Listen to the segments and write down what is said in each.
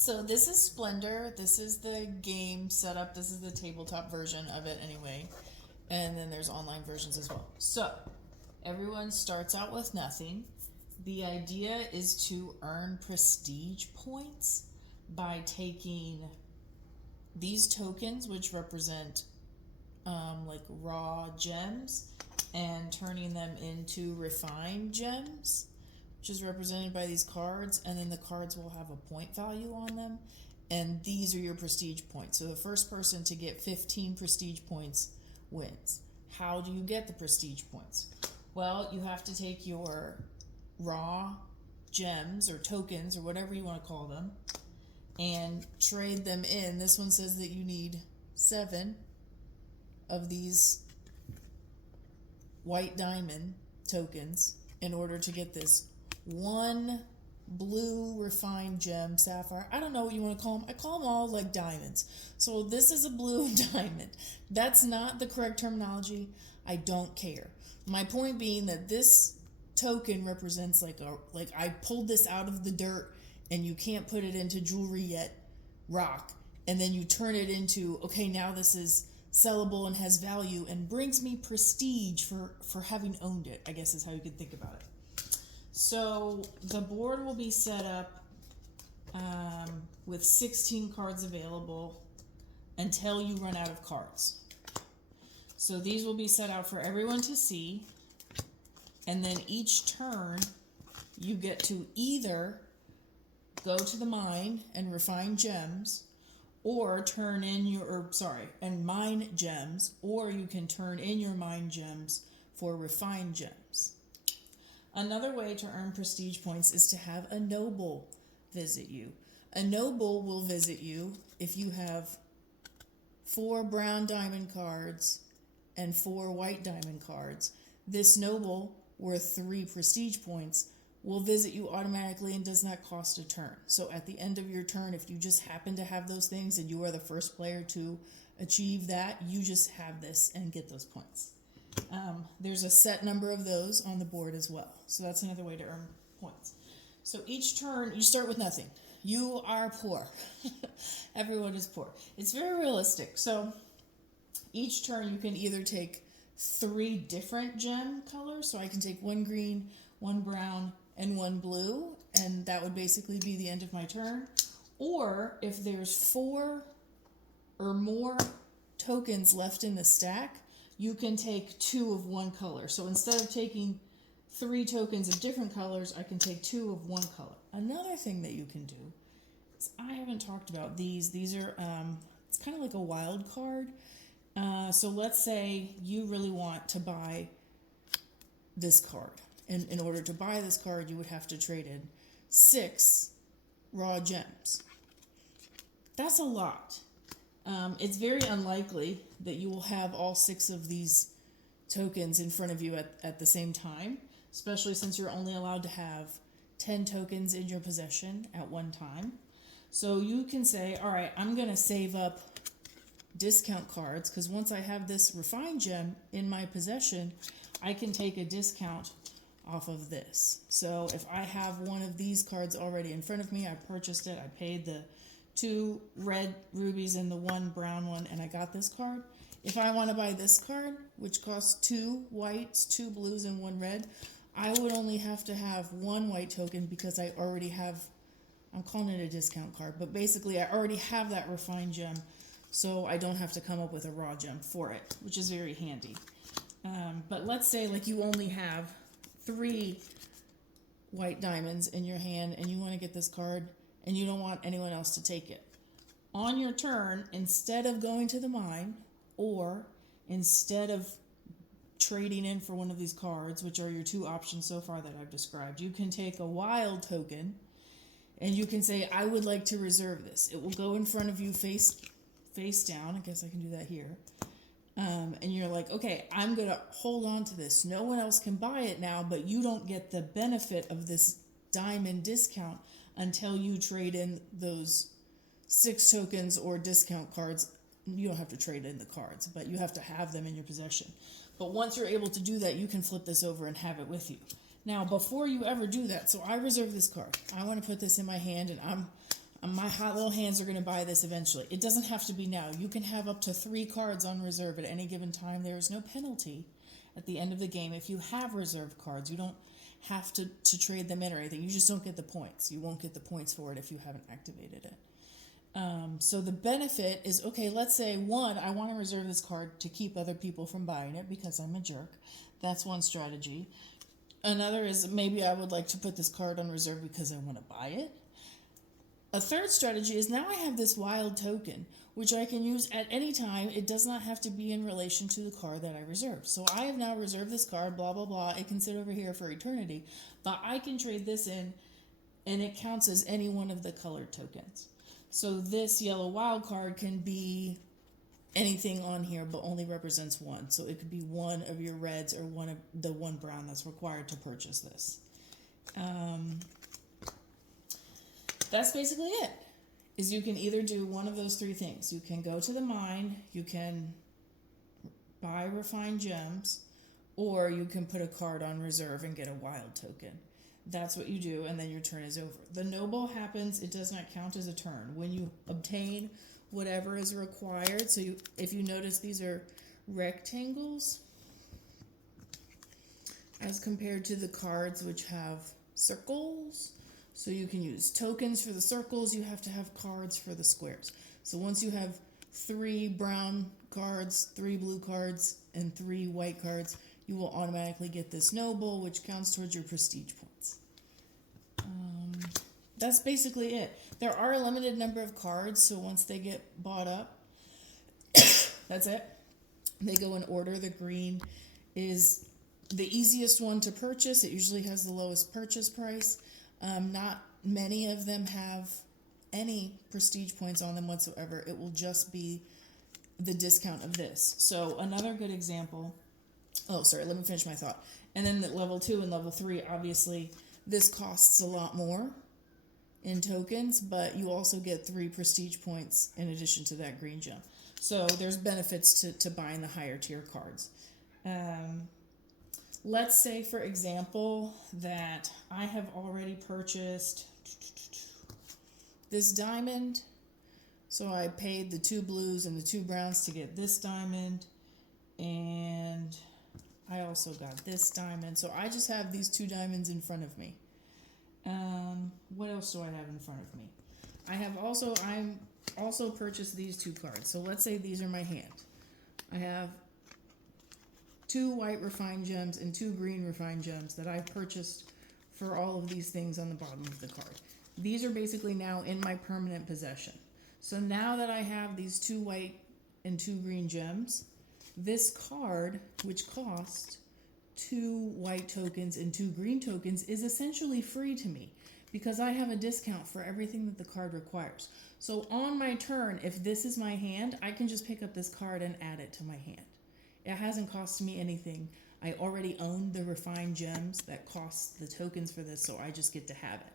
So this is Splendor. This is the game setup. This is the tabletop version of it anyway. And then there's online versions as well. So everyone starts out with nothing. The idea is to earn prestige points by taking these tokens, which represent like raw gems, and turning them into refined gems, which is represented by these cards, and then the cards will have a point value on them, and these are your prestige points. So the first person to get 15 prestige points wins. How do you get the prestige points? Well, you have to take your raw gems or tokens or whatever you want to call them and trade them in. This one says that you need 7 of these white diamond tokens in order to get this one blue refined gem, sapphire. I don't know what you want to call them. I call them all like diamonds. So this is a blue diamond. That's not the correct terminology. I don't care. My point being that this token represents like I pulled this out of the dirt and you can't put it into jewelry yet, rock, and then you turn it into, okay, now this is sellable and has value and brings me prestige for having owned it, I guess is how you could think about it. So the board will be set up with 16 cards available until you run out of cards. So these will be set out for everyone to see, and then each turn you get to either go to the mine and refine gems, or turn in and mine gems, or you can turn in your mine gems for refined gems. Another way to earn prestige points is to have a noble visit you. A noble will visit you if you have 4 brown diamond cards and 4 white diamond cards. This noble, worth 3 prestige points, will visit you automatically and does not cost a turn. So at the end of your turn, if you just happen to have those things and you are the first player to achieve that, you just have this and get those points. There's a set number of those on the board as well. So that's another way to earn points. So each turn, you start with nothing. You are poor. Everyone is poor. It's very realistic. So each turn you can either take 3 different gem colors. So I can take 1 green, 1 brown, and 1 blue, and that would basically be the end of my turn. Or if there's 4 or more tokens left in the stack, you can take 2 of one color. So instead of taking 3 tokens of different colors, I can take 2 of one color. Another thing that you can do is, I haven't talked about these. These are, it's kind of like a wild card. So let's say you really want to buy this card. And in order to buy this card, you would have to trade in 6 raw gems. That's a lot. It's very unlikely that you will have all 6 of these tokens in front of you at the same time, especially since you're only allowed to have 10 tokens in your possession at one time. So you can say, all right, I'm going to save up discount cards, because once I have this refined gem in my possession, I can take a discount off of this. So if I have one of these cards already in front of me, I purchased it, I paid the 2 red rubies and the 1 brown one, and I got this card. If I want to buy this card, which costs 2 whites, 2 blues, and 1 red, I would only have to have 1 white token because I already have, I'm calling it a discount card, but basically I already have that refined gem, so I don't have to come up with a raw gem for it, which is very handy. But let's say like you only have 3 white diamonds in your hand and you want to get this card and you don't want anyone else to take it. On your turn, instead of going to the mine, or instead of trading in for one of these cards, which are your 2 options so far that I've described, you can take a wild token and you can say, I would like to reserve this. It will go in front of you face down. I guess I can do that here. And you're like, okay, I'm going to hold on to this. No one else can buy it now, but you don't get the benefit of this diamond discount until you trade in those 6 tokens or discount cards. You don't have to trade in the cards, but you have to have them in your possession. But once you're able to do that, you can flip this over and have it with you. Now, before you ever do that, so I reserve this card. I want to put this in my hand, and I'm My hot little hands are going to buy this eventually. It doesn't have to be now. You can have up to 3 cards on reserve at any given time. There is no penalty at the end of the game if you have reserve cards. You don't have to trade them in or anything. You just don't get the points. You won't get the points for it if you haven't activated it. So the benefit is, okay, let's say, one, I want to reserve this card to keep other people from buying it because I'm a jerk. That's one strategy. Another is maybe I would like to put this card on reserve because I want to buy it. A third strategy is now I have this wild token, which I can use at any time. It does not have to be in relation to the card that I reserved. So I have now reserved this card, blah, blah, blah. It can sit over here for eternity, but I can trade this in, and it counts as any one of the colored tokens. So this yellow wild card can be anything on here, but only represents one. So it could be one of your reds or one of the one brown that's required to purchase this. That's basically it. Is you can either do one of those 3 things. You can go to the mine, you can buy refined gems, or you can put a card on reserve and get a wild token. That's what you do, and then your turn is over. The noble happens, it does not count as a turn. When you obtain whatever is required, so if you notice, these are rectangles as compared to the cards which have circles. So you can use tokens for the circles, you have to have cards for the squares. So once you have 3 brown cards, 3 blue cards, and 3 white cards, you will automatically get this noble, which counts towards your prestige points. That's basically it. There are a limited number of cards, so once they get bought up, that's it. They go in order. The green is the easiest one to purchase. It usually has the lowest purchase price. Not many of them have any prestige points on them whatsoever. It will just be the discount of this. So another good example, let me finish my thought. And then at level 2 and level 3, obviously this costs a lot more in tokens, but you also get 3 prestige points in addition to that green gem. So there's benefits to buying the higher tier cards. Let's say, for example, that I have already purchased this diamond. So I paid the 2 blues and the 2 browns to get this diamond. And I also got this diamond. So I just have these 2 diamonds in front of me. What else do I have in front of me? I'm also purchased these 2 cards. So let's say these are my hand. I have 2 white refined gems and 2 green refined gems that I've purchased for all of these things on the bottom of the card. These are basically now in my permanent possession. So now that I have these 2 white and 2 green gems, this card, which cost 2 white tokens and 2 green tokens, is essentially free to me because I have a discount for everything that the card requires. So on my turn, if this is my hand, I can just pick up this card and add it to my hand. It hasn't cost me anything. I already own the refined gems that cost the tokens for this, so I just get to have it.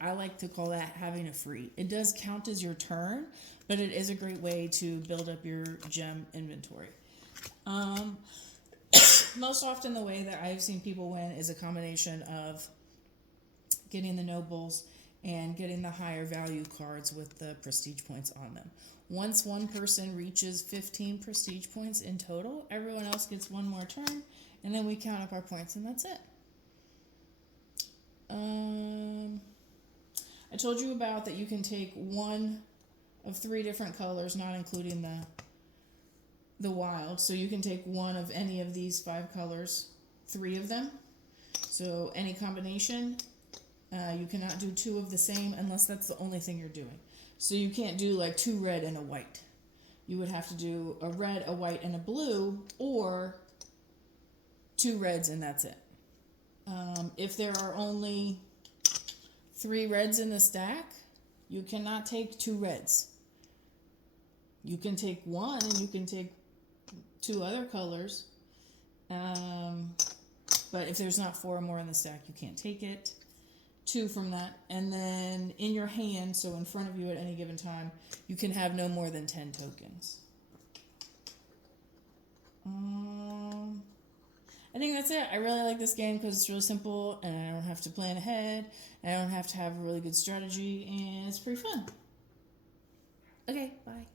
I like to call that having a free. It does count as your turn, but it is a great way to build up your gem inventory. Most often the way that I've seen people win is a combination of getting the nobles and getting the higher value cards with the prestige points on them. Once one person reaches 15 prestige points in total, everyone else gets 1 more turn, and then we count up our points, and that's it. I told you about that you can take 1 of 3 different colors, not including the wild. So you can take 1 of any of these 5 colors, 3 of them. So any combination, you cannot do 2 of the same unless that's the only thing you're doing. So you can't do like 2 red and a white. You would have to do a red, a white, and a blue, or 2 reds and that's it. If there are only 3 reds in the stack, you cannot take 2 reds. You can take 1 and you can take 2 other colors. But if there's not 4 or more in the stack, you can't take it. 2 from that. And then in your hand, so in front of you at any given time, you can have no more than 10 tokens. I think that's it. I really like this game because it's really simple and I don't have to plan ahead. And I don't have to have a really good strategy and it's pretty fun. Okay, bye.